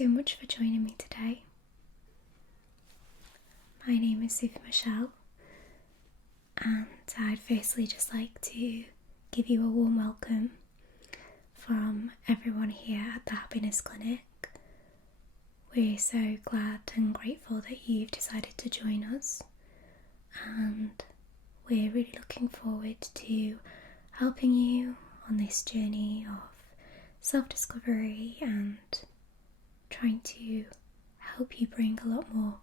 so much for joining me today. My name is Sophie Michelle, and I'd firstly just like to give you a warm welcome from everyone here at the Happiness Clinic. We're so glad and grateful that you've decided to join us, and we're really looking forward to helping you on this journey of self-discovery and trying to help you bring a lot more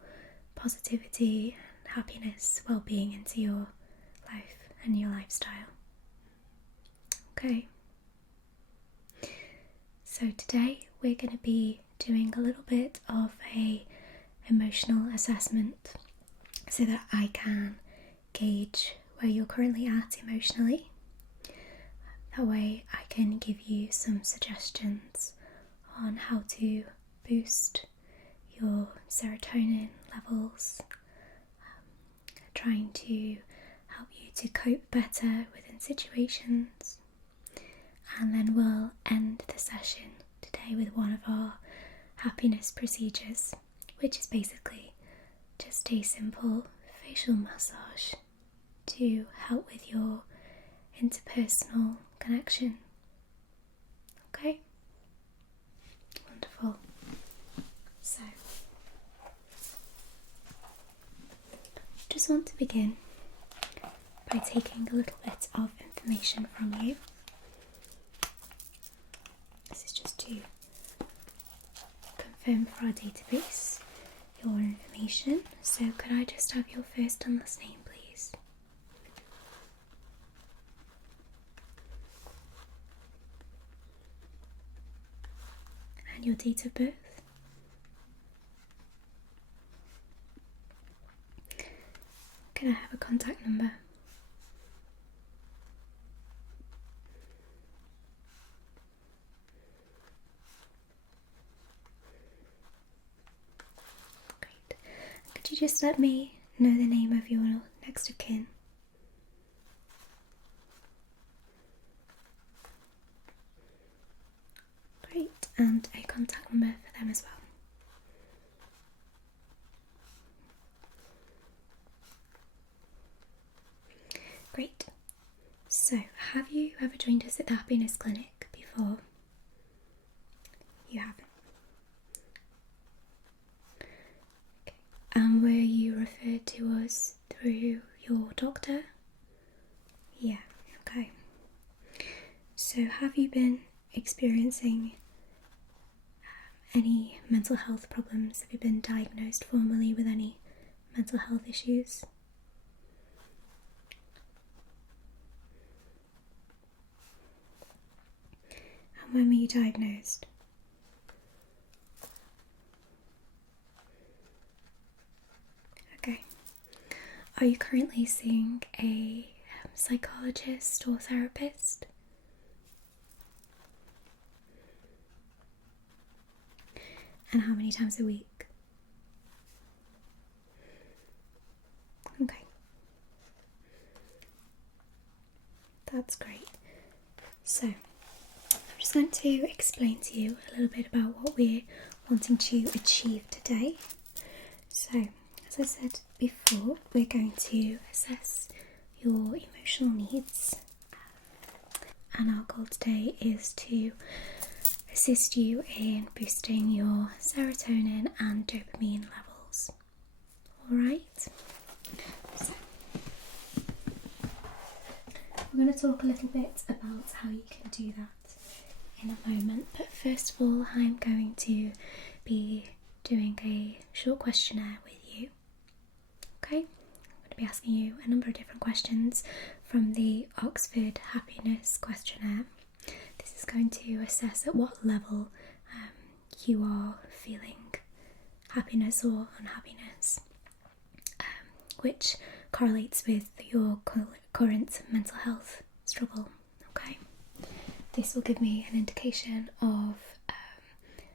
positivity and happiness, well-being into your life and your lifestyle. Okay, so today we're going to be doing a little bit of a emotional assessment so that I can gauge where you're currently at emotionally. That way I can give you some suggestions on how to boost your serotonin levels, trying to help you to cope better within situations, and then we'll end the session today with one of our happiness procedures, which is basically just a simple facial massage to help with your interpersonal connection. Okay? Wonderful. So, just want to begin by taking a little bit of information from you. This is just to confirm for our database your information. So could I just have your first and last name, please? And your date of birth? Can I have a contact number? Great. Could you just let me know the name of your next of kin? Great, and a contact number for them as well. Great. So, have you ever joined us at the Happiness Clinic before? You haven't. Okay. And were you referred to us through your doctor? Yeah, okay. So, have you been experiencing any mental health problems? Have you been diagnosed formally with any mental health issues? And when were you diagnosed? Okay. Are you currently seeing a psychologist or therapist? And how many times a week? Okay. That's great. So, I'm just going to explain to you a little bit about what we're wanting to achieve today. So, as I said before, we're going to assess your emotional needs, and our goal today is to assist you in boosting your serotonin and dopamine levels. Alright? So, we're going to talk a little bit about how you can do that in a moment, but first of all I'm going to be doing a short questionnaire with you. Okay? I'm going to be asking you a number of different questions from the Oxford Happiness Questionnaire. This is going to assess at what level you are feeling happiness or unhappiness, which correlates with your current mental health struggle. Okay? This will give me an indication of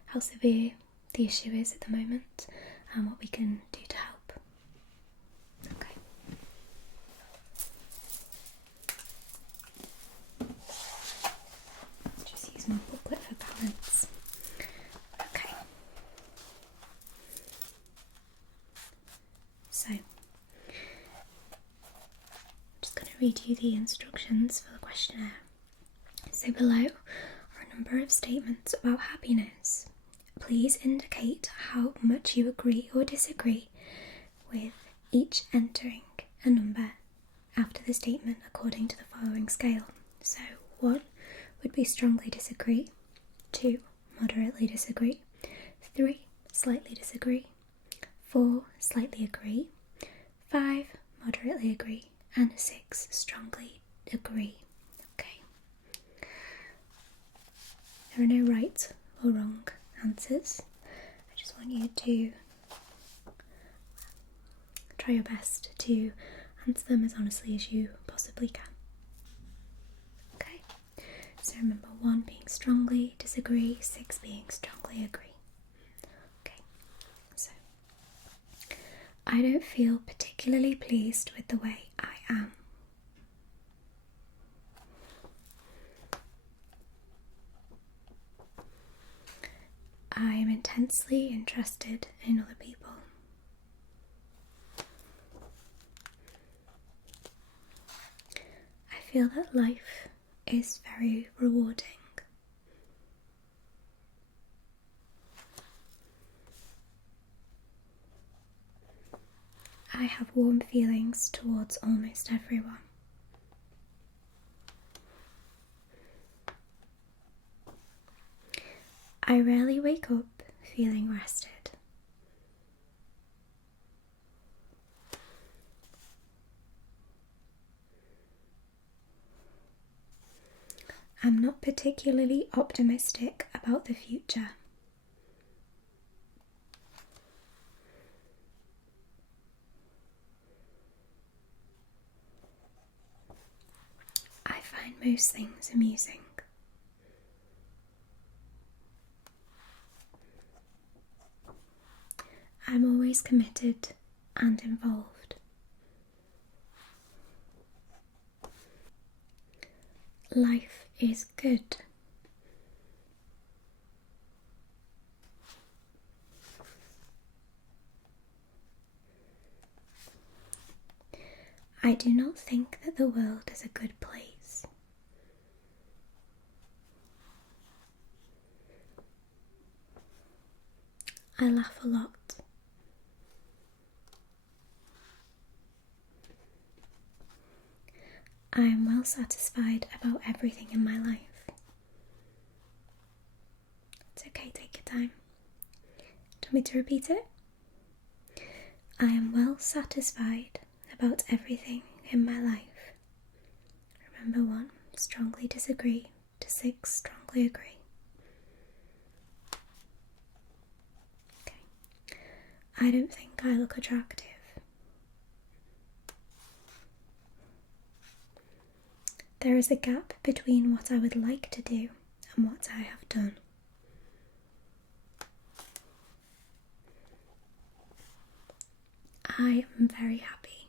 how severe the issue is at the moment and what we can do to help. Okay. Just use my booklet for balance. Okay. read you the instructions for the questionnaire. So below are a number of statements about happiness. Please indicate how much you agree or disagree with each, entering a number after the statement according to the following scale. So 1 would be strongly disagree, 2 moderately disagree, 3 slightly disagree, 4 slightly agree, 5 moderately agree, and 6 strongly agree. Okay. There are no right or wrong answers. I just want you to try your best to answer them as honestly as you possibly can. Okay, so remember 1 being strongly disagree, 6 being strongly agree. Okay, so I don't feel particularly pleased with the way I am. I am intensely interested in other people. I feel that life is very rewarding. I have warm feelings towards almost everyone. I rarely wake up feeling rested. I'm not particularly optimistic about the future. I find most things amusing. I'm always committed and involved. Life is good. I do not think that the world is a good place. I laugh a lot. I am well satisfied about everything in my life. It's okay, take your time. Do you want me to repeat it? I am well satisfied about everything in my life. Remember 1, strongly disagree, to 6, strongly agree. Okay. I don't think I look attractive. There is a gap between what I would like to do and what I have done. I am very happy.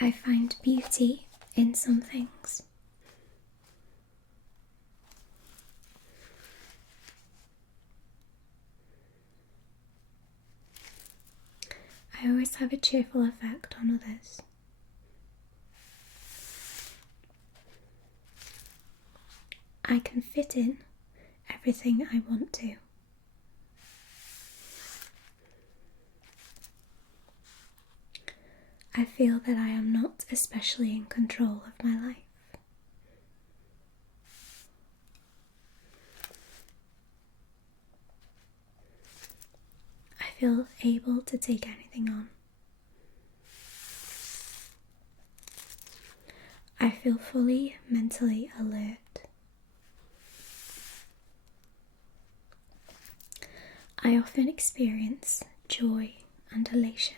I find beauty in some things. I always have a cheerful effect on others. I can fit in everything I want to. I feel that I am not especially in control of my life. I feel able to take anything on. I feel fully mentally alert. I often experience joy and elation.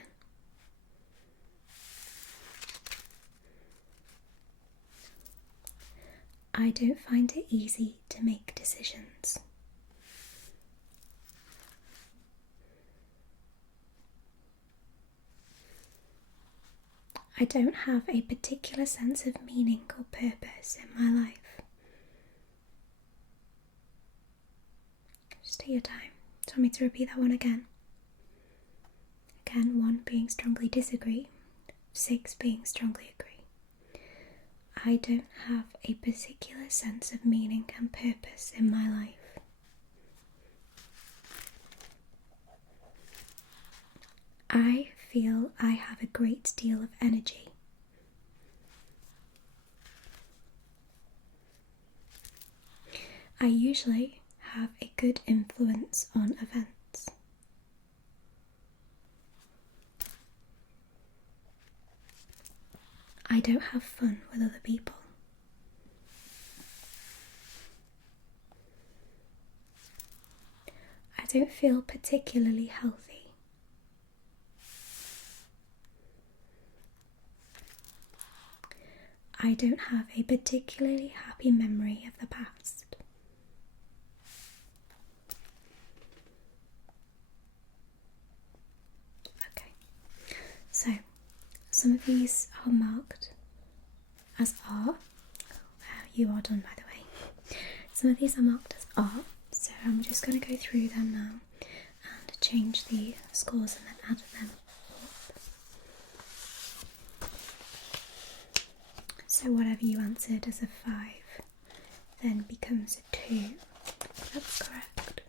I don't find it easy to make decisions. I don't have a particular sense of meaning or purpose in my life. Just Take your time. Do you want me to repeat that one again? Again, 1 being strongly disagree, 6 being strongly agree. I don't have a particular sense of meaning and purpose in my life. I feel I have a great deal of energy. I usually have a good influence on events. I don't have fun with other people. I don't feel particularly healthy. I don't have a particularly happy memory of the past. Okay, so some of these are marked as R. You are done, by the way. Some of these are marked as R, so I'm just going to go through them now and change the scores and then add them up. So whatever you answered as a 5 then becomes a 2. That's correct.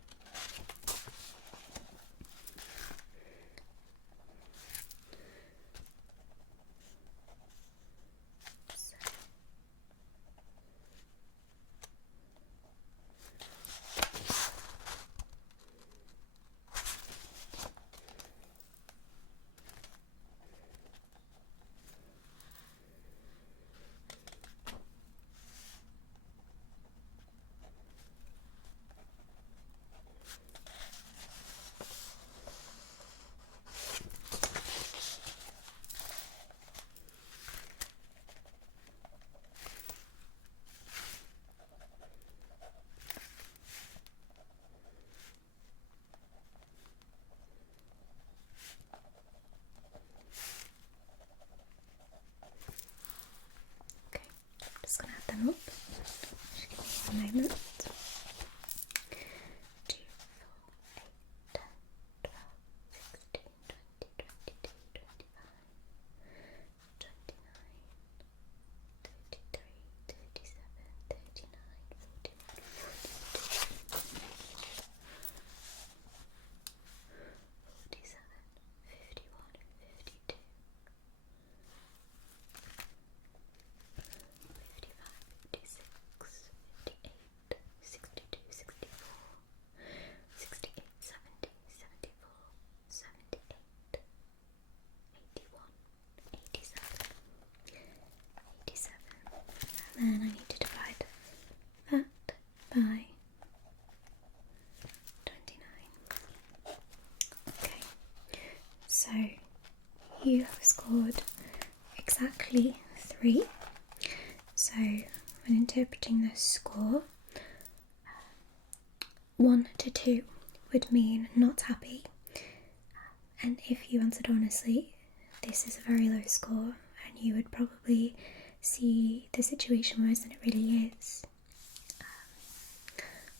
Just going to add them up. Just give me a moment. 2, 4, 8, 10, 12, 16, 20, 22, 25, 29, 33, 37, 39, 47, 51, 52. 56, 58, 62, 64, 68, 70, 74, 78, 81, 87, 87, and then I need to divide that by 29. Okay, so you have scored exactly 3. So when interpreting this score, 1 to 2 would mean not happy, and if you answered honestly, this is a very low score and you would probably see the situation worse than it really is.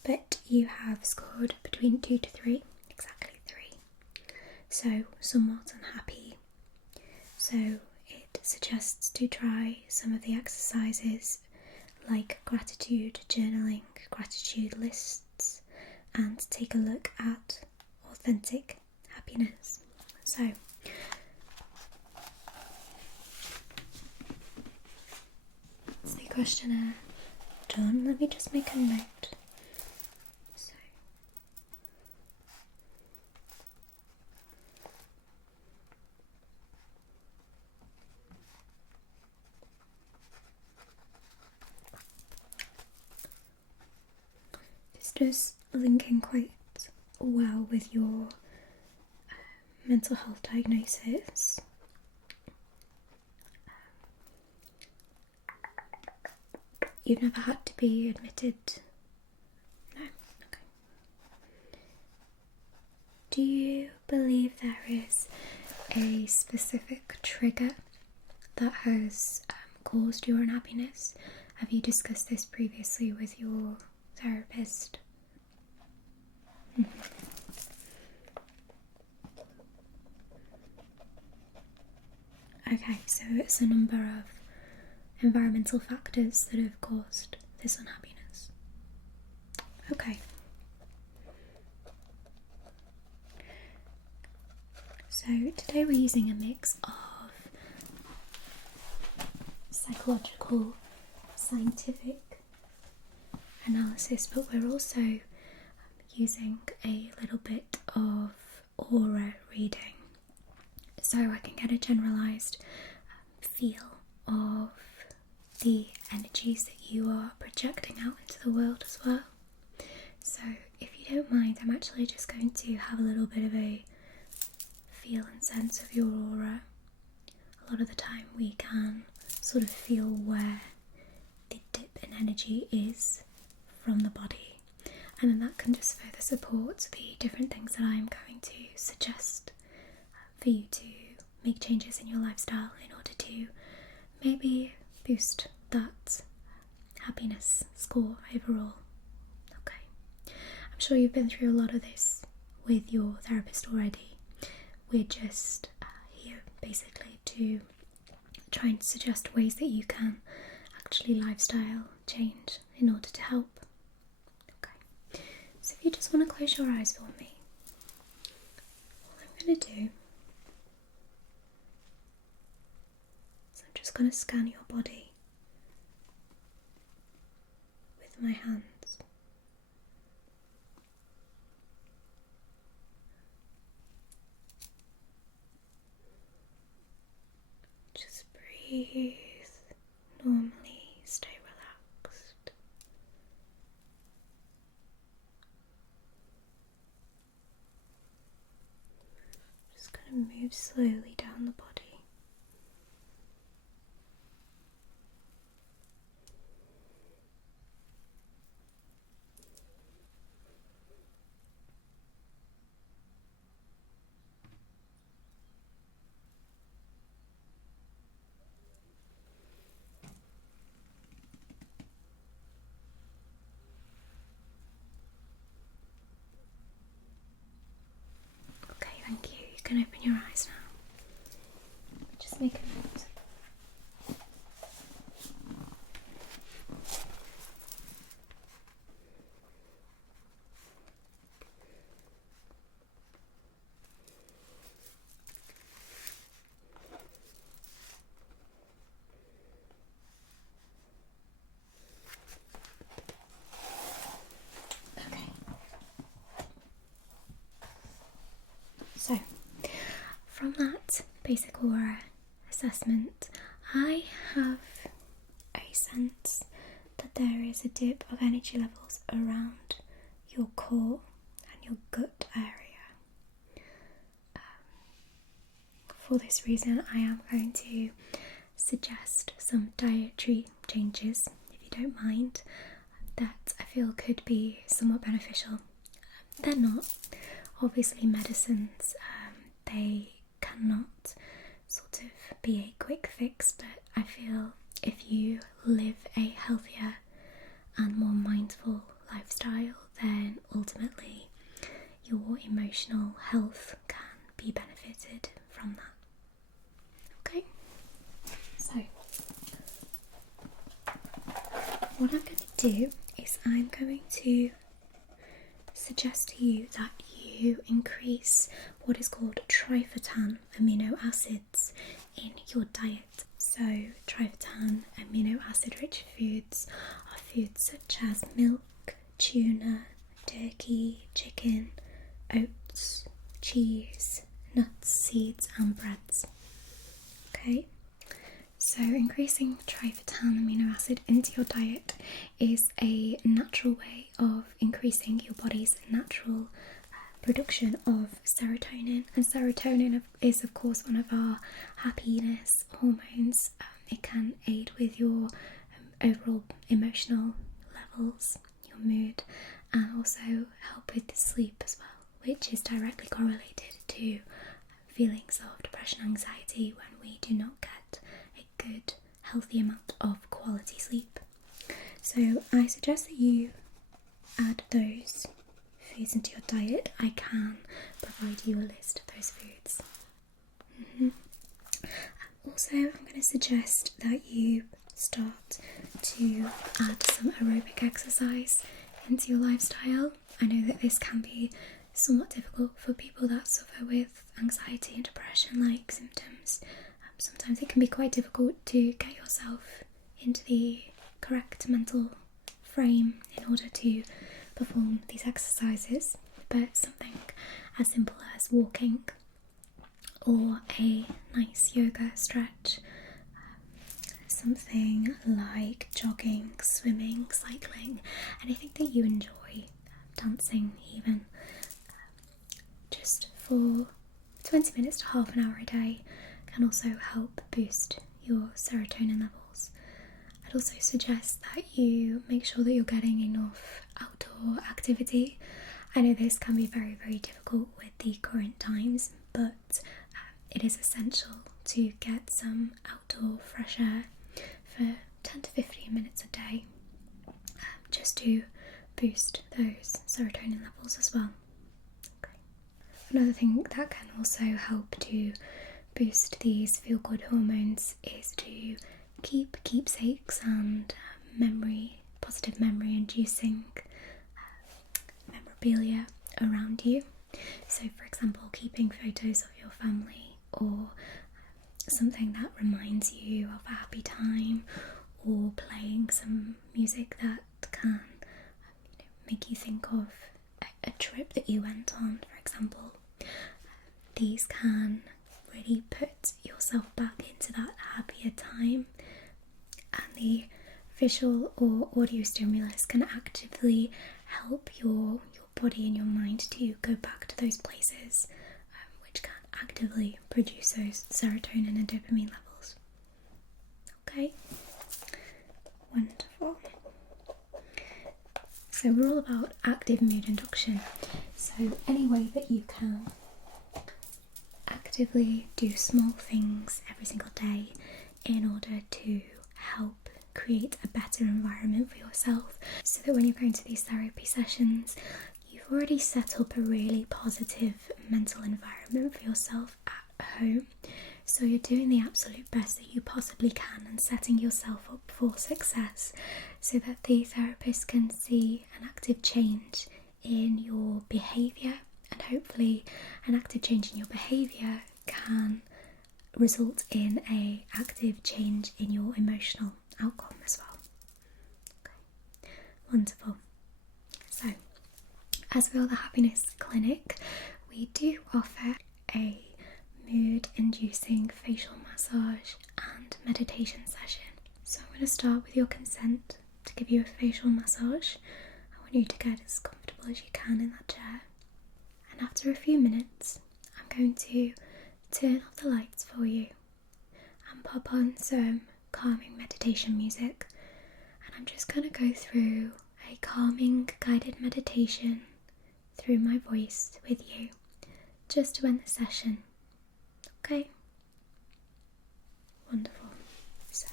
But you have scored between 2 to 3, exactly 3, so somewhat unhappy. So it suggests to try some of the exercises like gratitude journaling, gratitude lists, and take a look at authentic happiness. So that's the questionnaire done. Let me just make a note. So this does link in quite well with your mental health diagnosis. You've never had to be admitted? No? Okay. Do you believe there is a specific trigger that has caused your unhappiness? Have you discussed this previously with your therapist? Okay, so it's a number of environmental factors that have caused this unhappiness. Okay. So today we're using a mix of psychological, scientific analysis, but we're also using a little bit of aura reading, so I can get a generalised feel of the energies that you are projecting out into the world as well. So if you don't mind, I'm actually just going to have a little bit of a feel and sense of your aura. A lot of the time we can sort of feel where the dip in energy is from the body, and then that can just further support the different things that I'm going to suggest for you to make changes in your lifestyle in order to maybe boost that happiness score overall. Okay, I'm sure you've been through a lot of this with your therapist already. We're just here basically to try and suggest ways that you can actually lifestyle change in order to help. Okay, so if you just want to close your eyes for me, all I'm going to do is I'm just going to scan your body with my hands. Just breathe normally, stay relaxed. Just going to move slowly down the body. Okay, thank you. You can open your eyes now. Just make a note. Okay. So, from that basic aura assessment, I have a sense that there is a dip of energy levels around your core and your gut area. For this reason, I am going to suggest some dietary changes, if you don't mind, that I feel could be somewhat beneficial. They're not. Obviously, medicines, they cannot sort of be a quick fix, but I feel if you live a healthier and more mindful lifestyle, then ultimately your emotional health can be benefited from that. Okay, so what I'm going to do is I'm going to suggest to you that you increase what is called tryptophan amino acids in your diet. So tryptophan amino acid rich foods are foods such as milk, tuna, turkey, chicken, oats, cheese, nuts, seeds and breads. Okay, so increasing tryptophan amino acid into your diet is a natural way of increasing your body's natural production of serotonin, and serotonin is of course one of our happiness hormones. It can aid with your overall emotional levels, your mood, and also help with sleep as well, which is directly correlated to feelings of depression and anxiety when we do not get a good healthy amount of quality sleep. So I suggest that you add those foods into your diet, I can provide you a list of those foods. Also, I'm going to suggest that you start to add some aerobic exercise into your lifestyle. I know that this can be somewhat difficult for people that suffer with anxiety and depression-like symptoms. Sometimes it can be quite difficult to get yourself into the correct mental frame in order to perform these exercises, but something as simple as walking or a nice yoga stretch, something like jogging, swimming, cycling, anything that you enjoy, dancing even, just for 20 minutes to half an hour a day can also help boost your serotonin levels. I'd also suggest that you make sure that you're getting enough outdoor activity. I know this can be very, very difficult with the current times, but it is essential to get some outdoor fresh air for 10 to 15 minutes a day, just to boost those serotonin levels as well. Okay. Another thing that can also help to boost these feel-good hormones is to keep keepsakes and positive memory inducing memorabilia around you. So for example, keeping photos of your family or something that reminds you of a happy time, or playing some music that can make you think of a trip that you went on, for example. These can really put yourself back into that happier time, and the visual or audio stimulus can actively help your body and your mind to go back to those places, which can actively produce those serotonin and dopamine levels. Okay, wonderful. So we're all about active mood induction. So any way that you can actively do small things every single day in order to help create a better environment for yourself, so that when you're going to these therapy sessions, you've already set up a really positive mental environment for yourself at home. So you're doing the absolute best that you possibly can and setting yourself up for success, so that the therapist can see an active change in your behaviour, and hopefully an active change in your behaviour can result in an active change in your emotional outcome as well. Okay. Wonderful. So, as with the Happiness Clinic, we do offer a mood-inducing facial massage and meditation session. So I'm going to start with your consent to give you a facial massage. I want you to get as comfortable as you can in that chair. And after a few minutes, I'm going to turn off the lights for you and pop on some calming meditation music. And I'm just going to go through a calming guided meditation through my voice with you, just to end the session. Okay? Wonderful. So,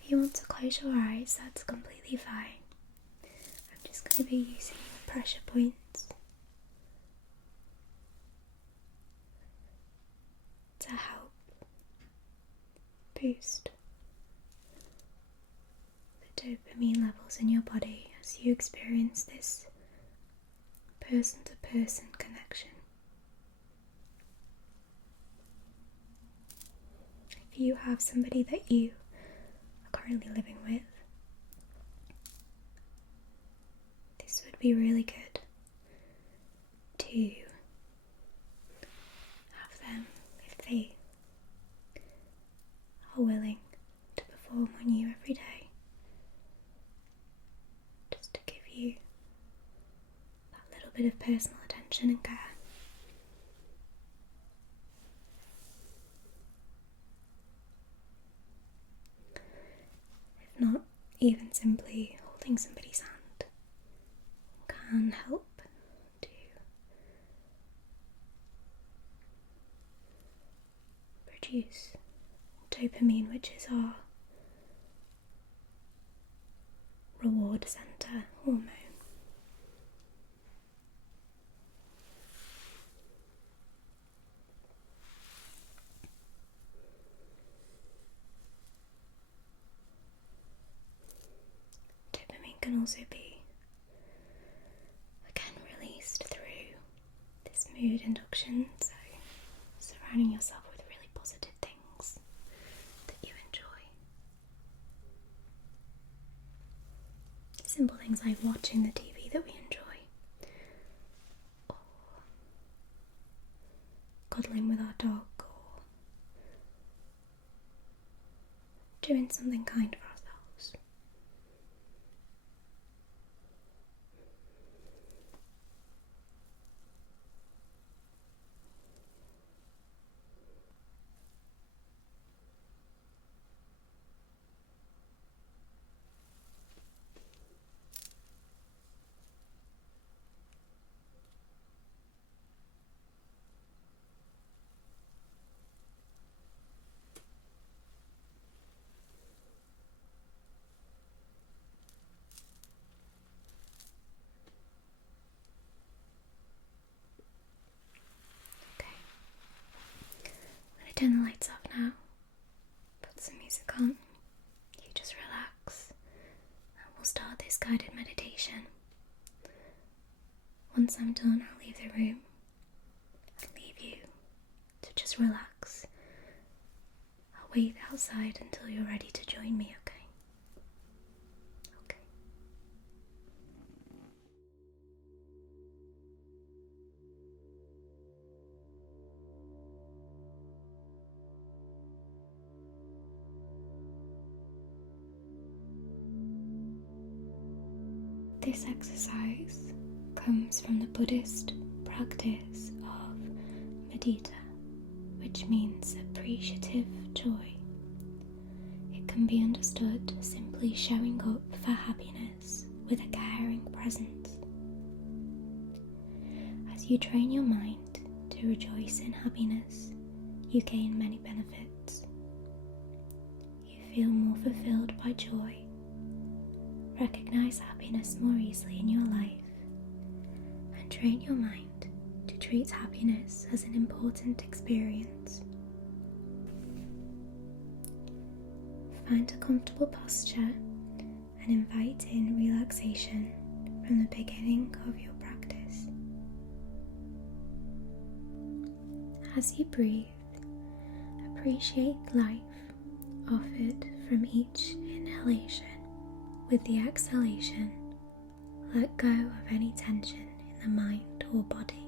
if you want to close your eyes, that's completely fine. I'm just going to be using pressure points to help boost the dopamine levels in your body as you experience this person-to-person connection. If you have somebody that you are currently living with, this would be really good to have them, if they are willing to perform on you every day, just to give you that little bit of personal attention and care. If not, even simply holding somebody's hand can help to produce dopamine, which is our reward center hormone. also be again released through this mood induction, so surrounding yourself with really positive things that you enjoy. Simple things like watching the TV that we enjoy, or cuddling with our dog, or doing something kind for ourselves. Turn the lights off now, put some music on, you just relax, and we'll start this guided meditation. Once I'm done, I'll leave the room and leave you to just relax. I'll wait outside until you're ready to join me, okay? Okay. This exercise comes from the Buddhist practice of mudita, which means appreciative joy. It can be understood simply showing up for happiness with a caring presence. As you train your mind to rejoice in happiness, you gain many benefits. You feel more fulfilled by joy, recognize happiness more easily in your life, and train your mind to treat happiness as an important experience. Find a comfortable posture and invite in relaxation from the beginning of your practice. As you breathe, appreciate life offered from each inhalation. With the exhalation, let go of any tension in the mind or body.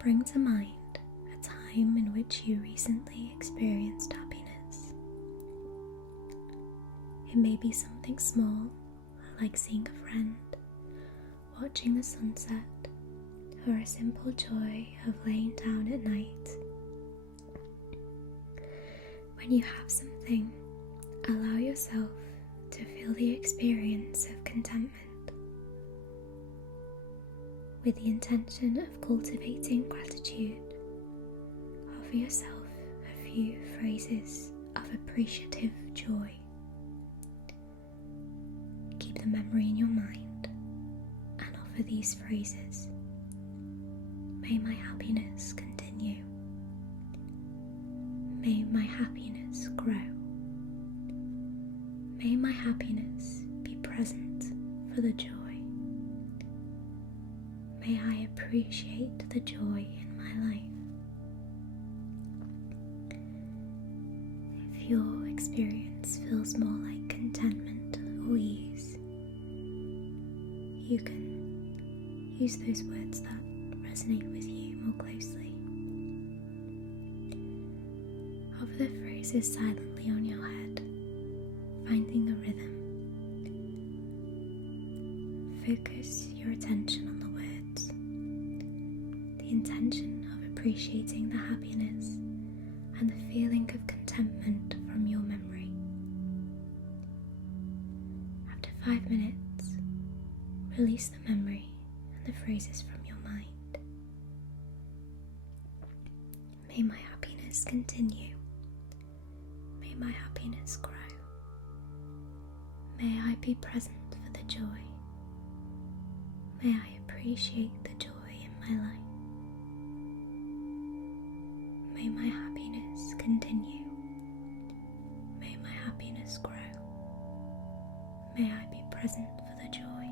Bring to mind a time in which you recently experienced happiness. It may be something small, like seeing a friend, watching the sunset, or a simple joy of laying down at night. When you have something, allow yourself to feel the experience of contentment. With the intention of cultivating gratitude, offer yourself a few phrases of appreciative joy. Keep the memory in your mind and offer these phrases. May my happiness continue. May my happiness grow. May my happiness be present for the joy. May I appreciate the joy in my life. If your experience feels more like contentment or ease, you can use those words that resonate with you more closely. Offer the phrases silently on your head, finding a rhythm. Focus your attention on the words, the intention of appreciating the happiness and the feeling of contentment from your memory. After 5 minutes, release the memory and the phrases from your mind. May my happiness continue. May my happiness grow. May I be present for the joy. May I appreciate the joy in my life. May my happiness continue. May my happiness grow. May I be present for the joy.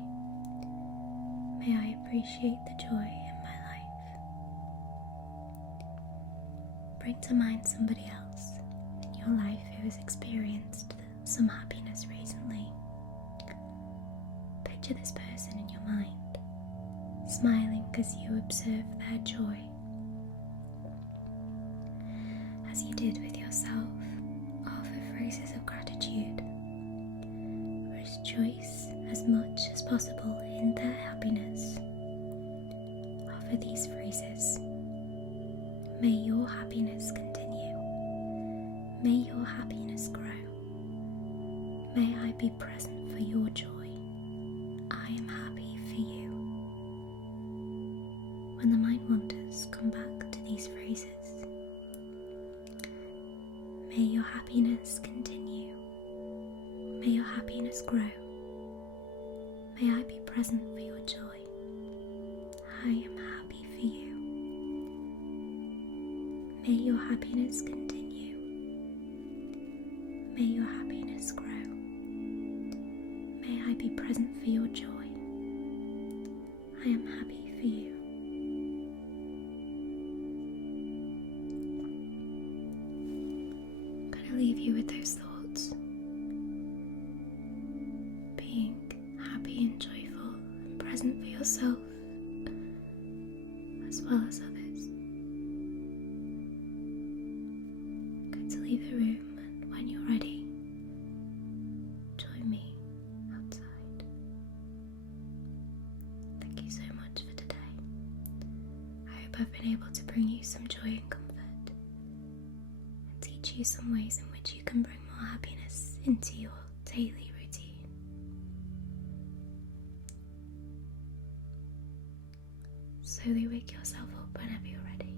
May I appreciate the joy in my life. Bring to mind somebody else in your life who has experienced some happiness recently. Picture this person in your mind, smiling as you observe their joy. As you did with yourself, offer phrases of gratitude. Rejoice as much as possible in their happiness. Offer these phrases. May your happiness continue. May your happiness grow. May I be present for your joy. I am happy for you. When the mind wanders, come back to these phrases. May your happiness continue. May your happiness grow. May I be present for your joy. I am happy for you. May your happiness continue. May your happiness grow. May I be present for your joy. I am happy for you. I'm going to leave you with those thoughts. Being happy and joyful and present for yourself as well as others. I'm going to leave the room, and when you're ready, join me outside. Thank you so much for today. I hope I've been able to bring you some joy and comfort and teach you some ways in which you can bring more happiness into your daily routine. Slowly wake yourself up whenever you're ready.